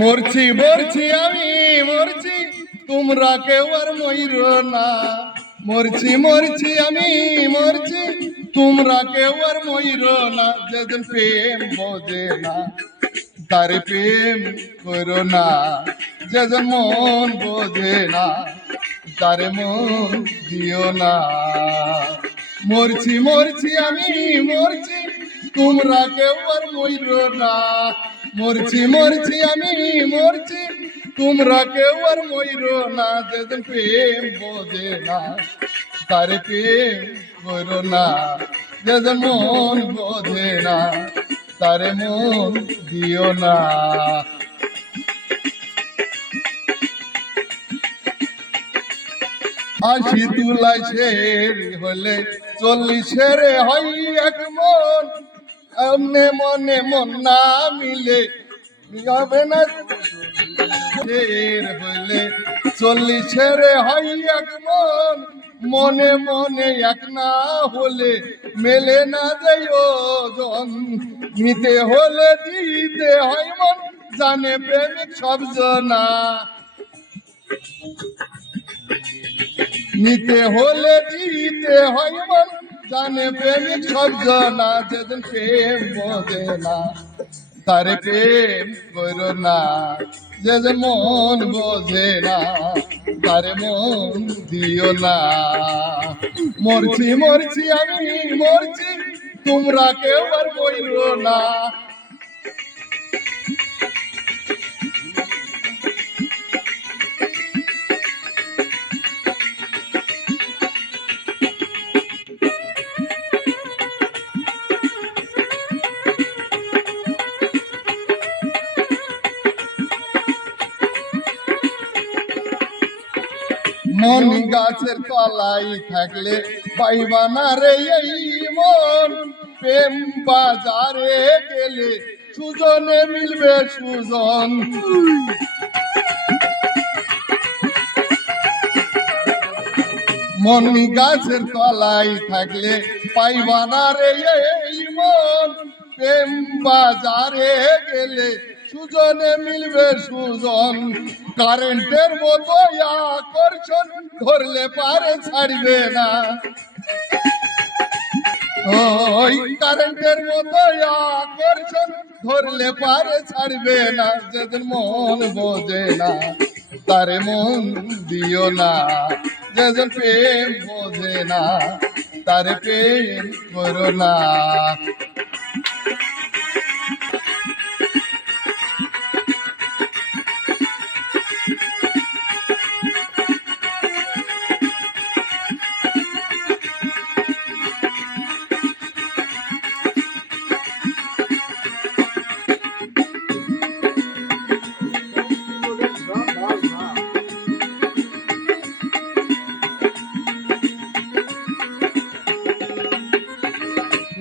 মরছি মরছি আমি মরছি, তোমরা কেউ আর মইর না। মরছি মরছি আমি মরছি, তোমরা কেউ আর মইর না। যেদিন প্রেম বোঝে না তার প্রেম করো না, যেদিন মন বোঝে না তার মন দিও না। মরছি মরছি আমি মরছি, তোমরা কেউ আর মইর না। মরছি মরছি আমি মরছি, তোমরা কেউ আর মইর না। যেদিন প্রেম বোঝে না তার প্রেম করো না, যেদিন মন বোঝে না তার মন দিও না। আশি তুলাই শের হলে 40 হয় এক মন। এমনে মনে মন না মিলে হবে না। শের হলে 40 হয় এক মন। মনে মনে এক না হলে মেলে না দেয় ওজন। নিতে হলে দিতে হয় মন, জানে প্রেমিক সব জনা। নিতে হলে দিতে হয় মন, জানে প্রেমিক সব জনা। যেদিন প্রেম বোঝে না তার প্রেম করো না, যেদিন মন বোঝে না তার মন দিও না। মরছি মরছি আমি মরছি, তোমরা কেউ আর মইর না। মন গাছের তলায় থাকলে পাইবা না রে এই মন। প্রেম বাজারে গেলে সুজনে মিলবে সুজন। মন গাছের তলায় থাকলে পাইবা না রে এই মন। প্রেম বাজারে গেলে সুজনে মিলবে সুজন। কারেন্টের মতো আকর্ষণ ধরলে পারে ছাড়বে না। ওই কারেন্টের মতো আকর্ষণ ধরলে পারে ছাড়বে না। যেদিন মন বোঝে না তার মন দিও না, যেদিন প্রেম বোঝে না তার প্রেম করো না।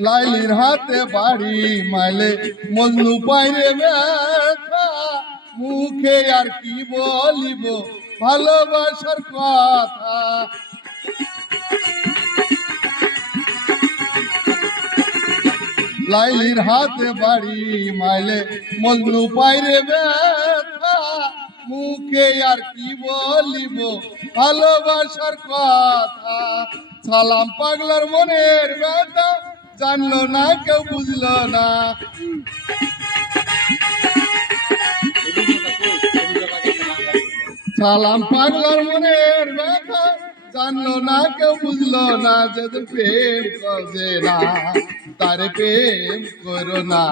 লাইলির হাতে বাড়ি মাইলে মজনু পাইরে ব্যথা। মুখে আর কি বলিব ভালোবাসার কথা। লাইলির হাতে বাড়ি মাইলে মজনু পাইরে ব্যথা। মুখে আর কি বলিব ভালোবাসার কথা। সালাম পাগলার মনের ব্যথা, জানলো না কেউ বুঝলো না। সালাম পাগলার মনের ব্যথা, জানলো না কেউ বুঝলো না। যেদিন প্রেম বোঝে না তার প্রেম করো না,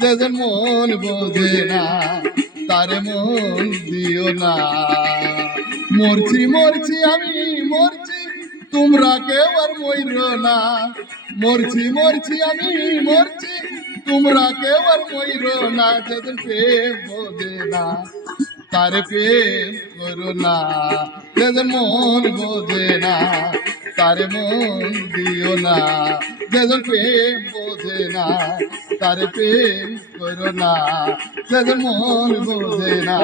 যেদিন মন বোঝে না তার মন দিও না। মরছি মরছি আমি মরছি, তোমরা কেউ আর মইর না। মরছি মরছি আমি মরছি, তোমরা কেউ আর মইর না। যেদিন প্রেম বোঝে না তার প্রেম করো না, যেদিন মন বোঝে না তার মন দিও না। যেদিন প্রেম বোঝে না তার প্রেম করো না, যেদিন মন বোঝে না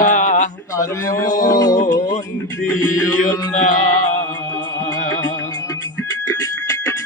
তার মন দিও না।